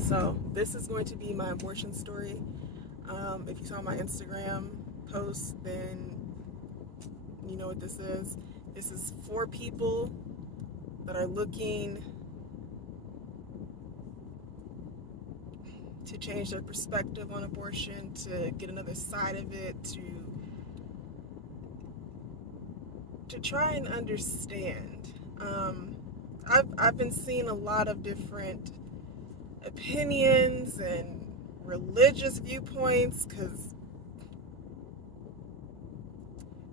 So this is going to be my abortion story. If you saw my Instagram post, then you know what this is. This is for people that are looking to change their perspective on abortion, to get another side of it, to try and understand. I've been seeing a lot of different opinions and religious viewpoints because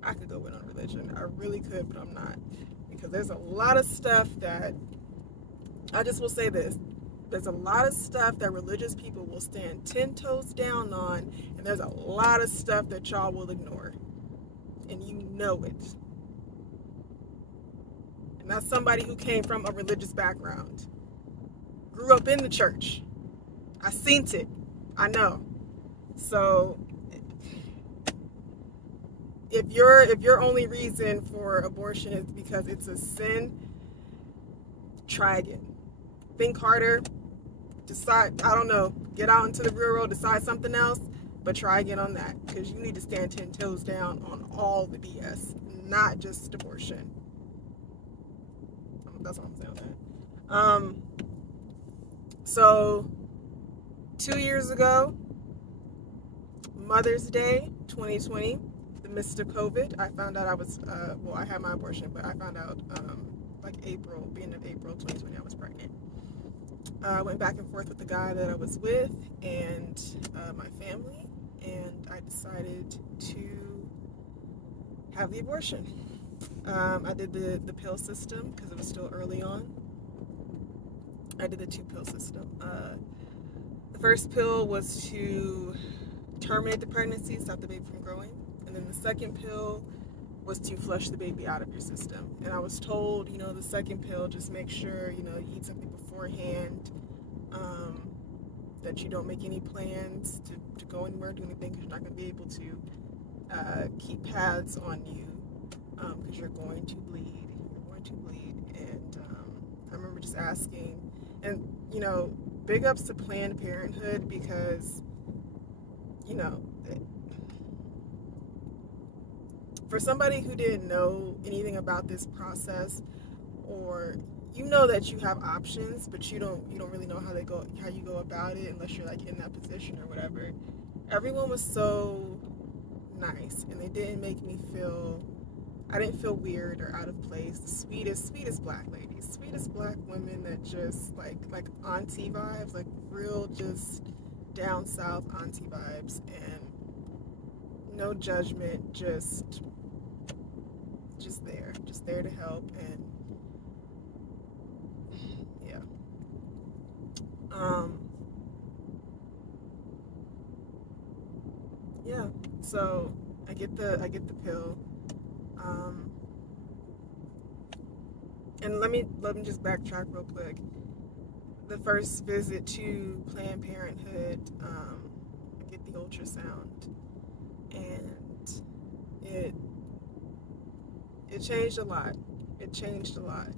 I could go in on religion. I really could, but I'm not. Because there's a lot of stuff that, I just will say this, there's a lot of stuff that religious people will stand 10 toes down on, and there's a lot of stuff that y'all will ignore. And you know it. And that's somebody who came from a religious background. Grew up in the church. I seen it. I know. So if your only reason for abortion is because it's a sin, try again. Think harder. Decide, I don't know, get out into the real world, decide something else, but try again on that, because you need to stand 10 toes down on all the BS, not just abortion. That's all I'm saying on that. So 2 years ago, Mother's Day 2020, the midst of COVID, I found out I was, I had my abortion, but I found out like beginning of April 2020, I was pregnant. I went back and forth with the guy that I was with and my family, and I decided to have the abortion. I did the pill system because it was still early on. I did the 2-pill system. The first pill was to terminate the pregnancy, stop the baby from growing, and then the second pill was to flush the baby out of your system. And I was told, the second pill, just make sure, you eat something beforehand, that you don't make any plans to go anywhere, do anything, because you're not going to be able to keep pads on you, because you're going to bleed. And I remember just asking, and, big ups to Planned Parenthood, because, for somebody who didn't know anything about this process, or that you have options, but you don't really know how you go about it unless you're like in that position or whatever. Everyone was so nice, and they didn't make me feel, I didn't feel weird or out of place. The sweetest black ladies, sweetest black women that just like auntie vibes, like real just down south auntie vibes, and no judgment, just there to help. And yeah. Yeah, so I get the pill, and let me just backtrack real quick. The first visit to Planned Parenthood, I get the ultrasound, and it changed a lot. It changed a lot.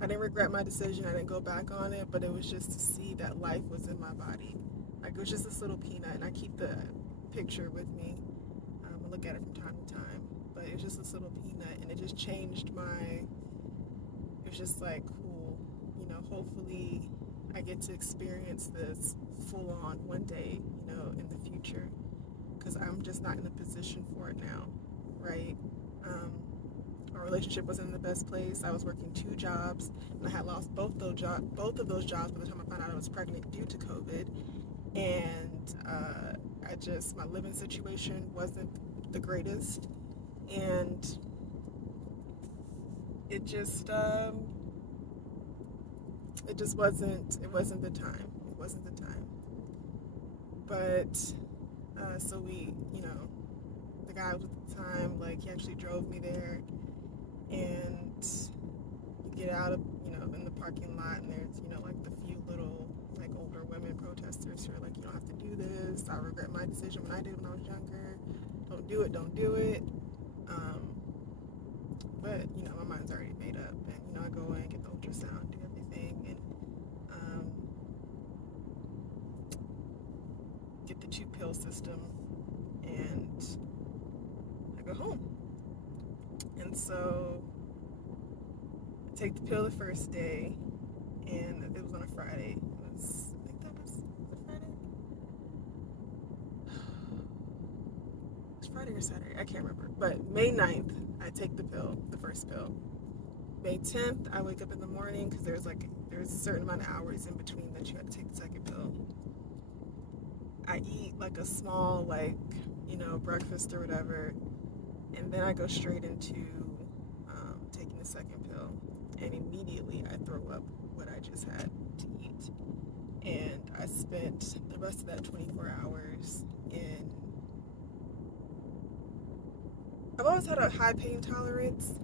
I didn't regret my decision. I didn't go back on it, but it was just to see that life was in my body. Like, it was just this little peanut, and I keep the picture with me. I look at it from time to time, but it was just this little peanut, and it just changed it was just like, cool, hopefully I get to experience this full on one day, in the future, because I'm just not in a position for it now, right? Our relationship wasn't in the best place. I was working 2 jobs, and I had lost both of those jobs by the time I found out I was pregnant due to COVID. And my living situation wasn't the greatest, and it just wasn't the time. It wasn't the time. But so the guy was at the time, like, he actually drove me there, and you get out of, in the parking lot, and there's, like the few little, like, older women protesters who are like, you don't have to do this. I regret my decision when I did when I was younger. Don't do it. But, my mind's already made up, and, I go in, get the ultrasound, do everything, and 2-pill system, and I go home. And so I take the pill the first day, and it was on a Friday. I think that was it Friday? It was Friday or Saturday, I can't remember. But May 9th, I take the pill, the first pill. May 10th, I wake up in the morning because there's a certain amount of hours in between that you had to take the second pill. I eat like a small, breakfast or whatever, and then I go straight into taking the second pill, and immediately I throw up what I just had to eat. And I spent the rest of that 24 hours in. I've always had a high pain tolerance,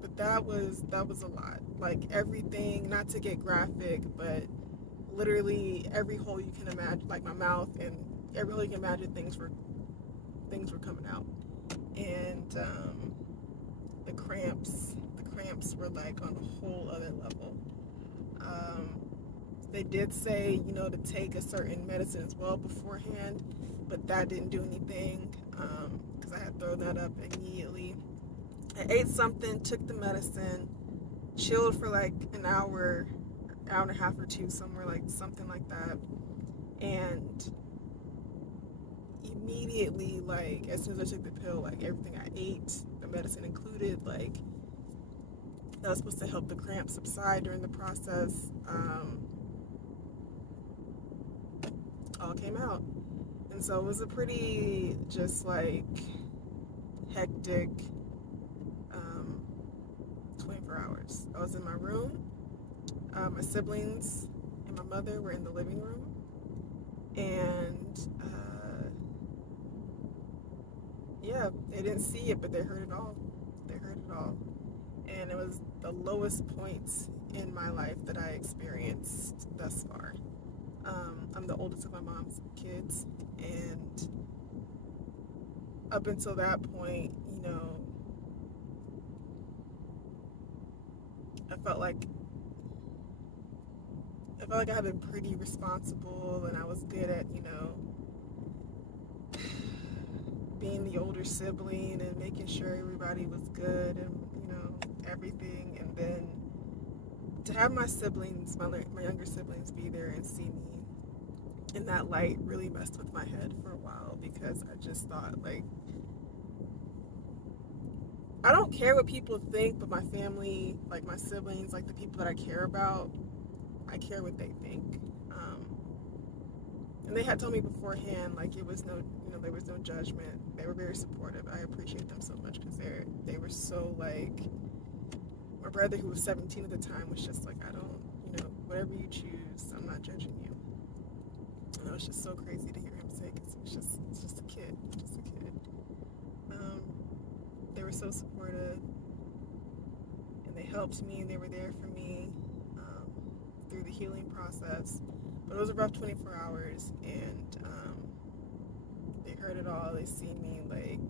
but that was a lot. Like everything, not to get graphic, but literally every hole you can imagine, like my mouth and every hole you can imagine, things were coming out. And the cramps were like on a whole other level. They did say, to take a certain medicine as well beforehand, but that didn't do anything because I had thrown that up immediately. I ate something, took the medicine, chilled for like an hour and a half or two, somewhere like something like that, and immediately, like as soon as I took the pill, like everything I ate, the medicine included, like that was supposed to help the cramps subside during the process, all came out. And so it was a pretty just like hectic 24 hours. I was in my room. My siblings and my mother were in the living room, and yeah, they didn't see it, but they heard it all. And it was the lowest points in my life that I experienced thus far. I'm the oldest of my mom's kids, and up until that point, I felt like I had been pretty responsible, and I was good at, being the older sibling and making sure everybody was good and, everything. And then to have my siblings, my younger siblings, be there and see me in that light really messed with my head for a while, because I just thought, like, I don't care what people think, but my family, like my siblings, like the people that I care about, I care what they think. And they had told me beforehand, like, it was no, there was no judgment. They were very supportive. I appreciate them so much, because they were so, like, my brother, who was 17 at the time, was just like, I don't, whatever you choose, I'm not judging you. And it was just so crazy to hear him say, because it's just a kid. They were so supportive, and they helped me, and they were there for me through the healing process. But it was a rough 24 hours, and they heard it all. They see me, like,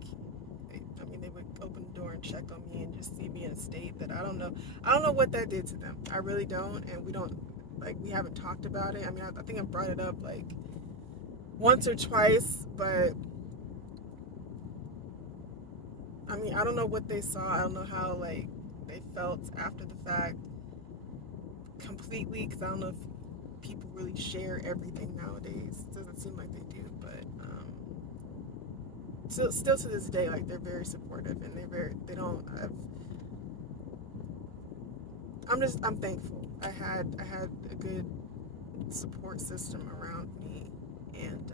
they would open the door and check on me and just see me in a state that I don't know what that did to them. I really don't, and we haven't talked about it. I think I brought it up, like, once or twice, but I don't know what they saw. I don't know how, like, they felt after the fact completely, because I don't know if people really share everything nowadays. It doesn't seem like they do, but still to this day, like, they're very supportive, and I'm thankful. I had a good support system around me, and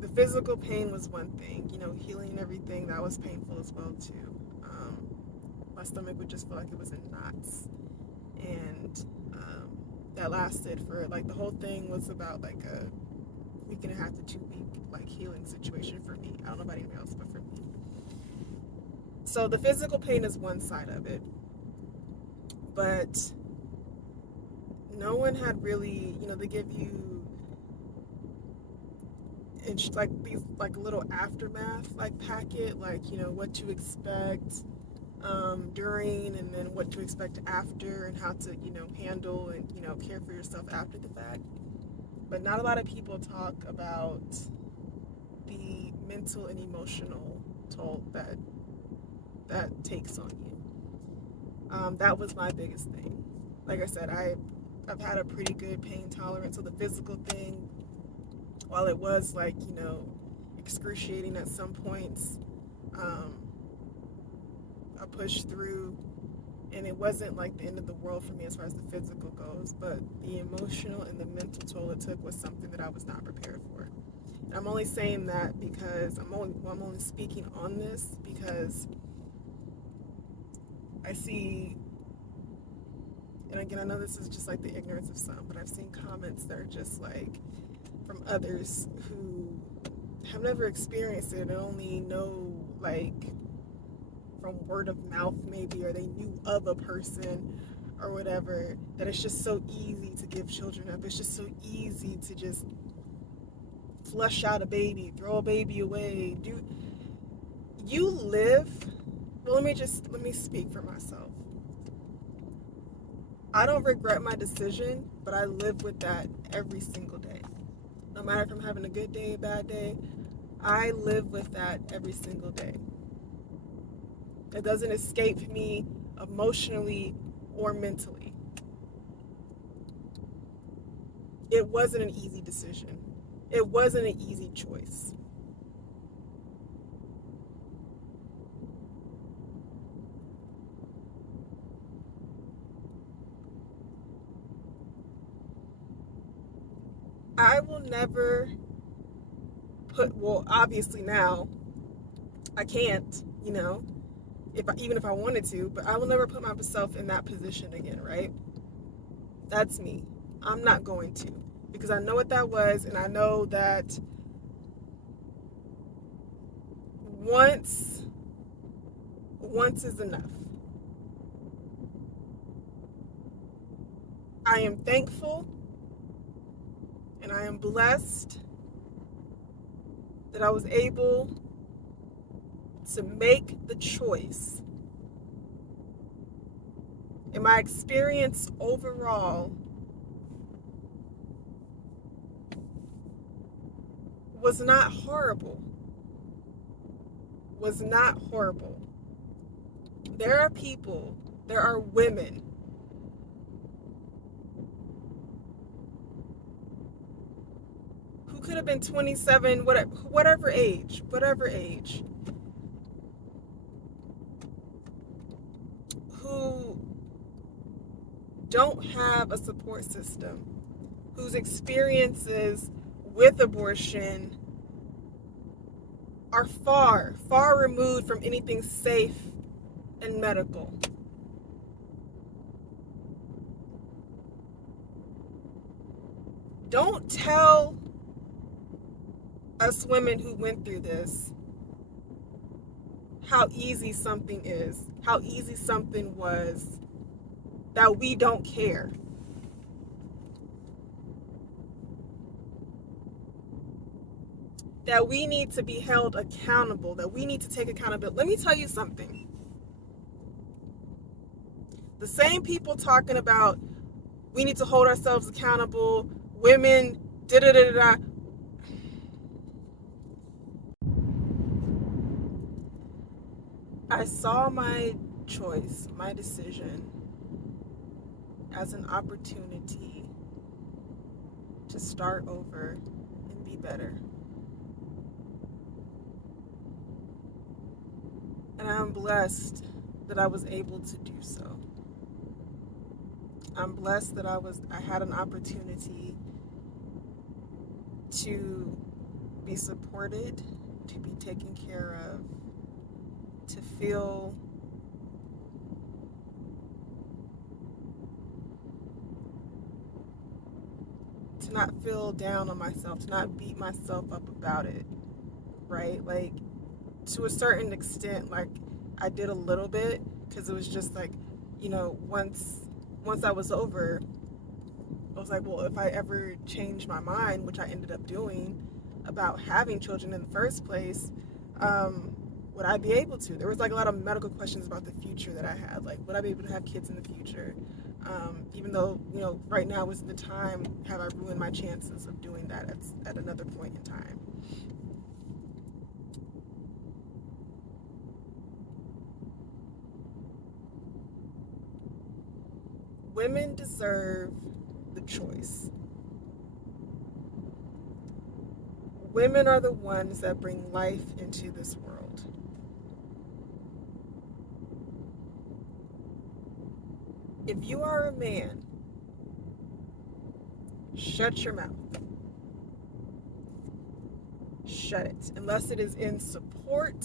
the physical pain was one thing, healing and everything, that was painful as well too. My stomach would just feel like it was in knots, and that lasted for, like, the whole thing was about like a week and a half to 2 week, like, healing situation for me. I don't know about anyone else, but for me. So the physical pain is one side of it, but no one had really, they give you like these, like, little aftermath, like, packet, like, what to expect, during, and then what to expect after, and how to, handle and, care for yourself after the fact. But not a lot of people talk about the mental and emotional toll that takes on you. That was my biggest thing. Like I said, I've had a pretty good pain tolerance. So the physical thing, while it was like, excruciating at some points, I pushed through, and it wasn't like the end of the world for me as far as the physical goes, but the emotional and the mental toll it took was something that I was not prepared for. And I'm only saying that because I'm only speaking on this because I see, and again, I know this is just like the ignorance of some, but I've seen comments that are just like from others who have never experienced it and only know like from word of mouth maybe, or they knew of a person or whatever, that it's just so easy to give children up. It's just so easy to just flush out a baby, throw a baby away. You live, well, let me speak for myself. I don't regret my decision, but I live with that every single day. No matter if I'm having a good day, a bad day, I live with that every single day. It doesn't escape me emotionally or mentally. It wasn't an easy decision. It wasn't an easy choice. I will never obviously now I can't, even if I wanted to, but I will never put myself in that position again, right? That's me. I'm not going to, because I know what that was, and I know that once is enough. I am thankful and I am blessed that I was able to make the choice. And my experience overall was not horrible. There are women who could have been 27, whatever age, who don't have a support system, whose experiences with abortion are far, far removed from anything safe and medical. Don't tell us women who went through this how easy something is, how easy something was, that we don't care. That we need to be held accountable, that we need to take accountability. Let me tell you something. The same people talking about we need to hold ourselves accountable, women, da-da-da-da-da. I saw my choice, my decision, as an opportunity to start over and be better. And I'm blessed that I was able to do so. I'm blessed that I had an opportunity to be supported, to be taken care of, to feel to not feel down on myself, to not beat myself up about it, right? Like, to a certain extent, like, I did a little bit, because it was just like, once I was over, I was like, well, if I ever change my mind, which I ended up doing, about having children in the first place, Would I be able to? There was like a lot of medical questions about the future that I had. Like, would I be able to have kids in the future? Even though, right now isn't the time, have I ruined my chances of doing that at another point in time? Women deserve the choice. Women are the ones that bring life into this world. If you are a man, shut your mouth. Shut it. Unless it is in support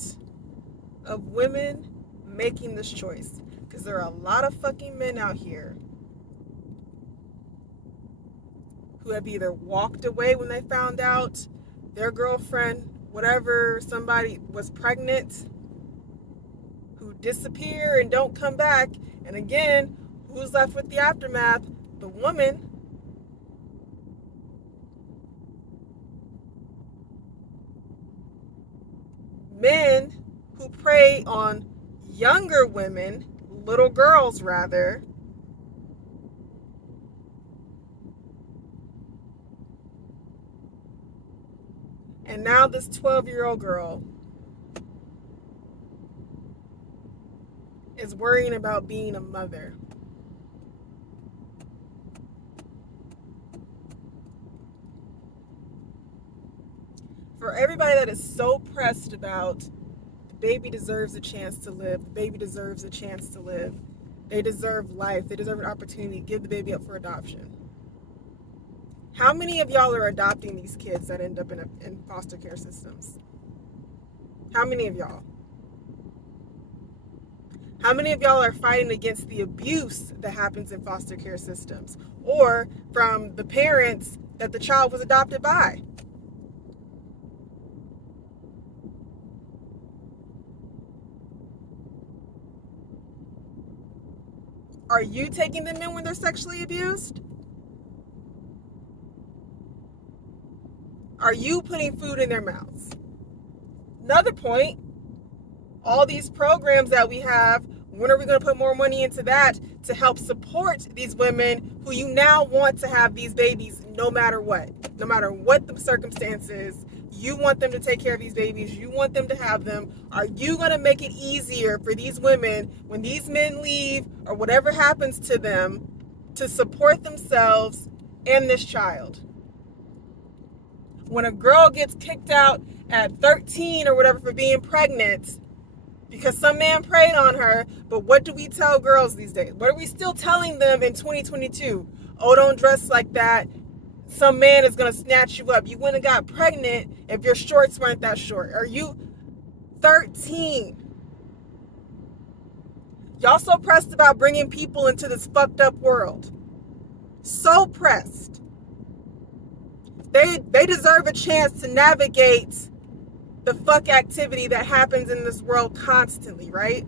of women making this choice. Because there are a lot of fucking men out here who have either walked away when they found out their girlfriend, whatever, somebody was pregnant, who disappear and don't come back. And again, who's left with the aftermath? The woman. Men who prey on younger women, little girls rather, and now this 12-year-old girl is worrying about being a mother. For everybody that is so pressed about the baby deserves a chance to live, the baby deserves a chance to live, they deserve life, they deserve an opportunity to give the baby up for adoption. How many of y'all are adopting these kids that end up in foster care systems? How many of y'all? How many of y'all are fighting against the abuse that happens in foster care systems or from the parents that the child was adopted by? Are you taking them in when they're sexually abused? Are you putting food in their mouths? Another point, all these programs that we have, when are we going to put more money into that to help support these women who you now want to have these babies no matter what? No matter what the circumstances, you want them to take care of these babies. You want them to have them. Are you going to make it easier for these women when these men leave or whatever happens to them to support themselves and this child? When a girl gets kicked out at 13 or whatever for being pregnant because some man preyed on her, but what do we tell girls these days? What are we still telling them in 2022? Oh, don't dress like that. Some man is going to snatch you up. You wouldn't have got pregnant if your shorts weren't that short. Are you 13? Y'all so pressed about bringing people into this fucked up world. So pressed. They deserve a chance to navigate the fuck activity that happens in this world constantly, right?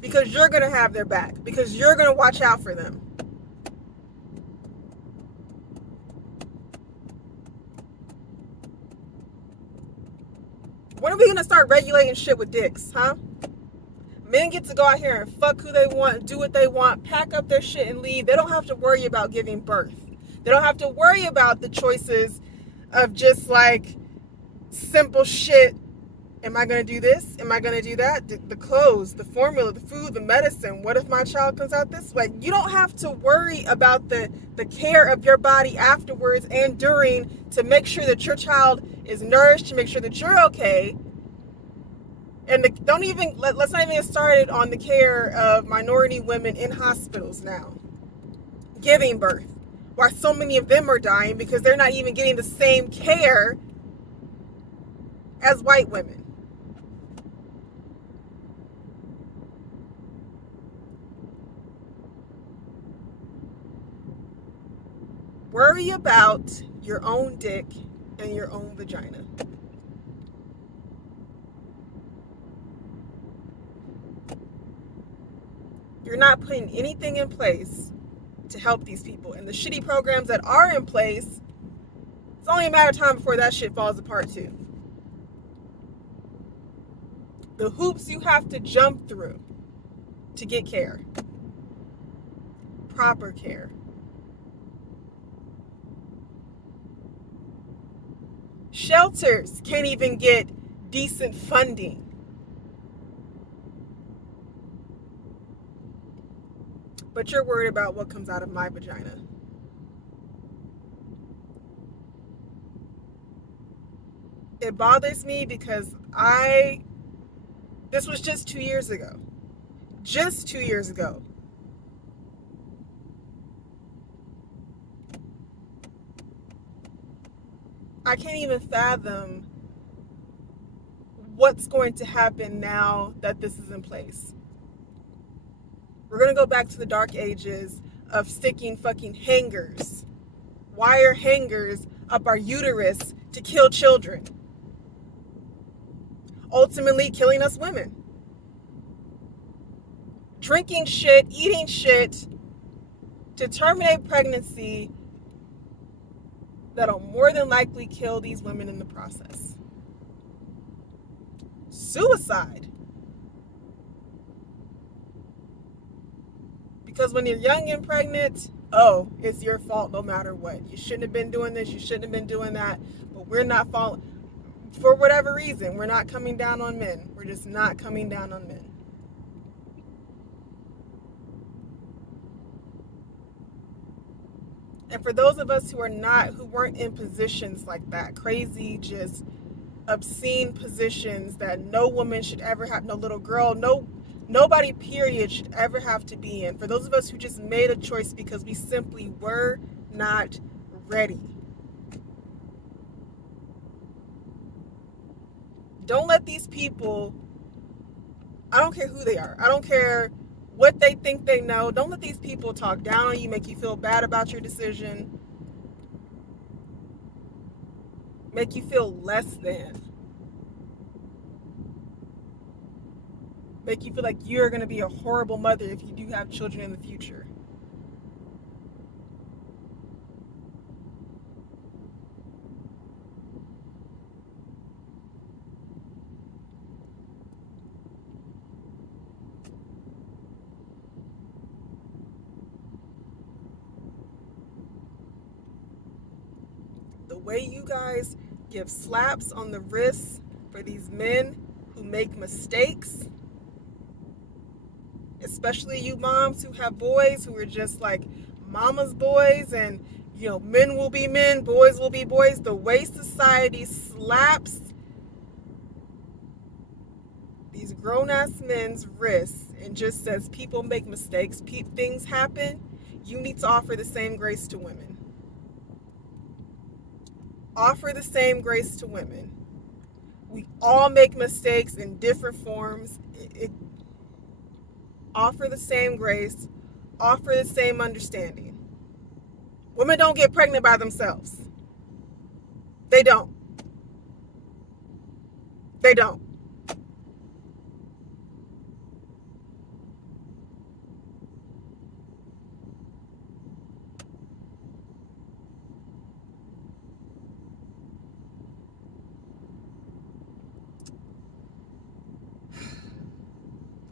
Because you're going to have their back. Because you're going to watch out for them. When are we going to start regulating shit with dicks, huh? Men get to go out here and fuck who they want, do what they want, pack up their shit and leave. They don't have to worry about giving birth. They don't have to worry about the choices of just like simple shit. Am I going to do this? Am I going to do that? The clothes, the formula, the food, the medicine. What if my child comes out this way? You don't have to worry about the care of your body afterwards and during to make sure that your child is nourished, to make sure that you're okay. And let's not even get started on the care of minority women in hospitals now, giving birth. Why so many of them are dying because they're not even getting the same care as white women. Worry about your own dick and your own vagina. You're not putting anything in place to help these people. And the shitty programs that are in place, it's only a matter of time before that shit falls apart too. The hoops you have to jump through to get care. Proper care. Shelters can't even get decent funding. But you're worried about what comes out of my vagina. It bothers me because this was just 2 years ago. Just 2 years ago. I can't even fathom what's going to happen now that this is in place. We're going to go back to the dark ages of sticking fucking hangers, wire hangers up our uterus to kill children. Ultimately killing us women. Drinking shit, eating shit to terminate pregnancy that'll more than likely kill these women in the process. Suicide. Because when you're young and pregnant, oh, it's your fault no matter what. You shouldn't have been doing this, you shouldn't have been doing that, but we're not following. For whatever reason, we're not coming down on men. We're just not coming down on men. And for those of us who weren't in positions like that, crazy, just obscene positions that no woman should ever have, no little girl, nobody period should ever have to be in. For those of us who just made a choice because we simply were not ready. Don't let these people, I don't care who they are, I don't care what they think they know, don't let these people talk down on you, make you feel bad about your decision, make you feel less than, make you feel like you're going to be a horrible mother if you do have children in the future. The way you guys give slaps on the wrists for these men who make mistakes, especially you moms who have boys who are just like mama's boys, and men will be men, boys will be boys. The way society slaps these grown-ass men's wrists and just says people make mistakes, things happen, you need to offer the same grace to women. Offer the same grace to women. We all make mistakes in different forms. Offer the same grace. Offer the same understanding. Women don't get pregnant by themselves. They don't. They don't.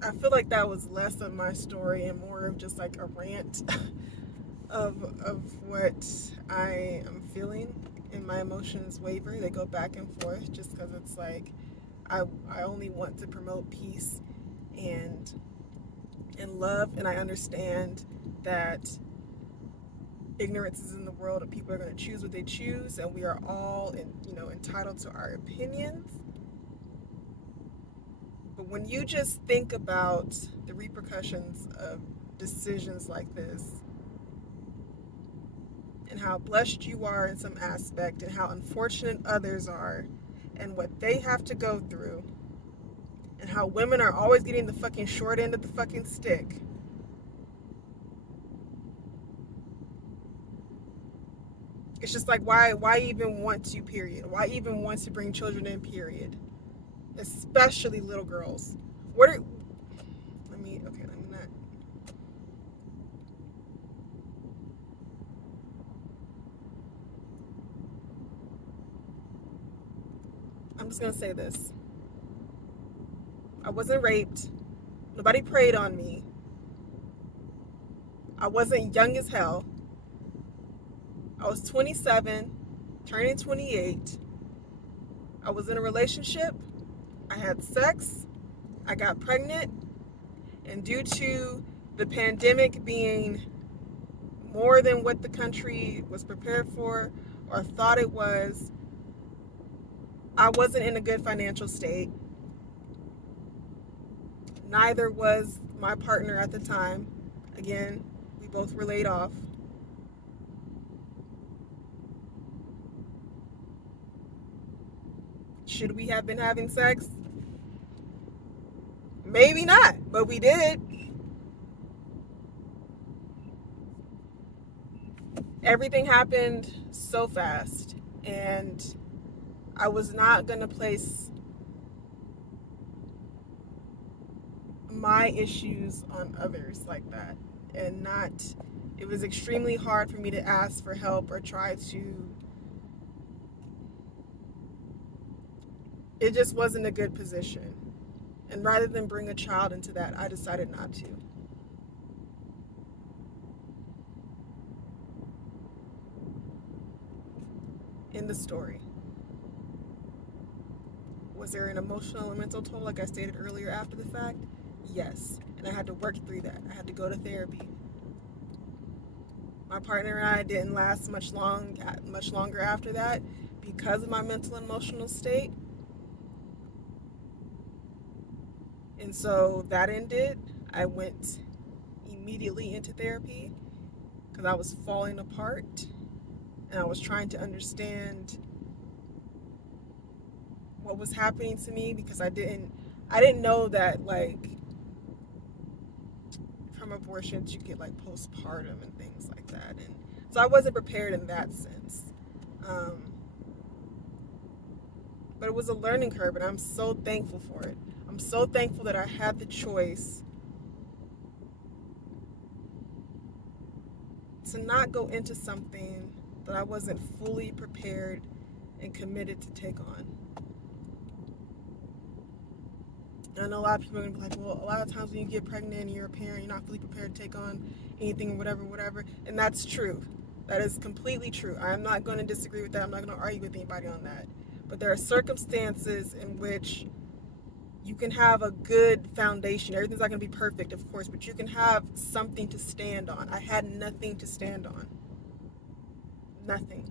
I feel like that was less of my story and more of just like a rant of what I am feeling, and my emotions waver. They go back and forth just because it's like I only want to promote peace and love, and I understand that ignorance is in the world and people are going to choose what they choose, and we are all entitled to our opinions. But when you just think about the repercussions of decisions like this, and how blessed you are in some aspect, and how unfortunate others are, and what they have to go through, and how women are always getting the fucking short end of the fucking stick, it's just like, why even want to, period? Why even want to bring children in, period? Especially little girls. Let me not. I'm just gonna say this. wasn't raped. Nobody preyed on me. I wasn't young as hell. I was 27, turning 28. I was in a relationship. I had sex. I got pregnant. And due to the pandemic being more than what the country was prepared for or thought it was, I wasn't in a good financial state. Neither was my partner at the time. Again, we both were laid off. Should we have been having sex? Maybe not, but we did. Everything happened so fast, and I was not going to place my issues on others like that. And it was extremely hard for me to ask for help or try to, it just wasn't a good position. And rather than bring a child into that, I decided not to. In the story. Was there an emotional and mental toll, like I stated earlier, after the fact? Yes. And I had to work through that. I had to go to therapy. My partner and I didn't last much longer after that because of my mental and emotional state. And so that ended. I went immediately into therapy because I was falling apart and I was trying to understand what was happening to me, because I didn't know that, like, from abortions you get like postpartum and things like that, and so I wasn't prepared in that sense. But it was a learning curve, and I'm so thankful for it. I'm so thankful that I had the choice to not go into something that I wasn't fully prepared and committed to take on. I know a lot of people are going to be like, well, a lot of times when you get pregnant and you're a parent, you're not fully prepared to take on anything or whatever. And that's true. That is completely true. I'm not going to disagree with that. I'm not going to argue with anybody on that. But there are circumstances in which you can have a good foundation. Everything's not going to be perfect, of course, but you can have something to stand on. I had nothing to stand on. Nothing.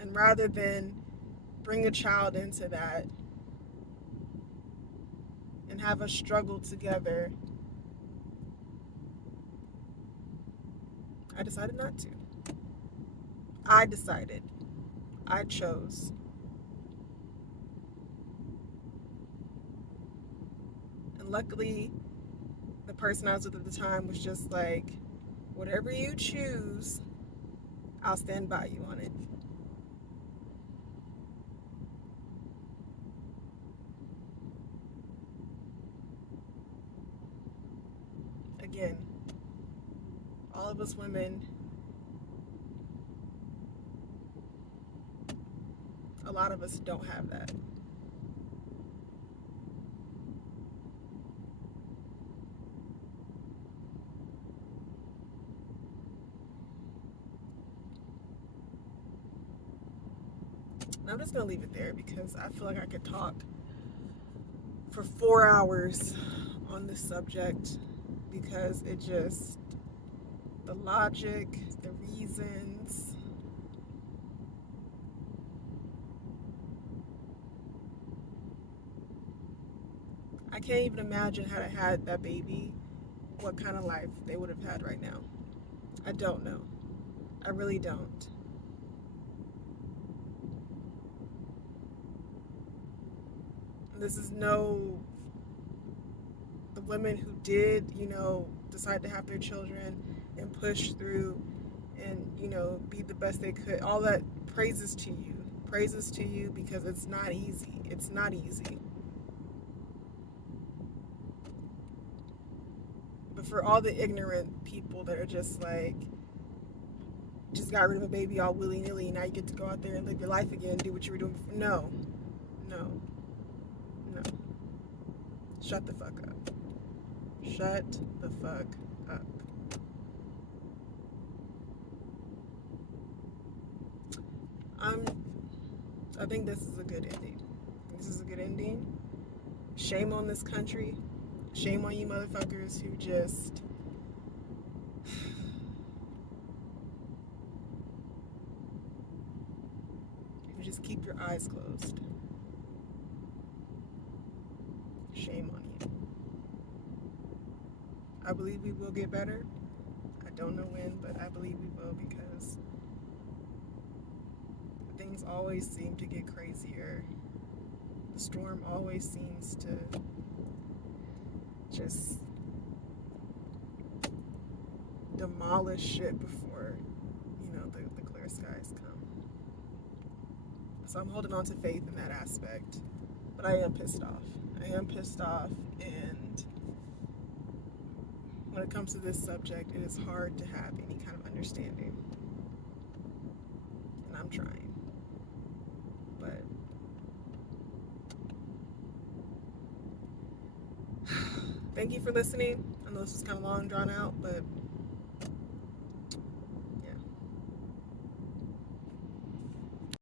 And rather than bring a child into that and have us struggle together, I decided not to. I chose. And luckily, the person I was with at the time was just like, whatever you choose, I'll stand by you on it. Again, all of us women, a lot of us don't have that. And I'm just going to leave it there because I feel like I could talk for 4 hours on this subject, because it just, the logic, the reasons, I can't even imagine had I had that baby, what kind of life they would have had right now. I don't know. I really don't. This is the women who did, decide to have their children and push through and, be the best they could. All that praises to you. Praises to you, because it's not easy. It's not easy. But for all the ignorant people that are just like, just got rid of a baby all willy-nilly, now you get to go out there and live your life again, do what you were doing before. No. Shut the fuck up. Shut the fuck up. I think this is a good ending. This is a good ending. Shame on this country. Shame on you motherfuckers who just keep your eyes closed. Shame on you. I believe we will get better. I don't know when, but I believe we will, because things always seem to get crazier. The storm always seems to just demolish shit before, the clear skies come. So I'm holding on to faith in that aspect. But I am pissed off. And when it comes to this subject, it is hard to have any kind of understanding. And I'm trying. But thank you for listening. I know this was kind of long, drawn out, but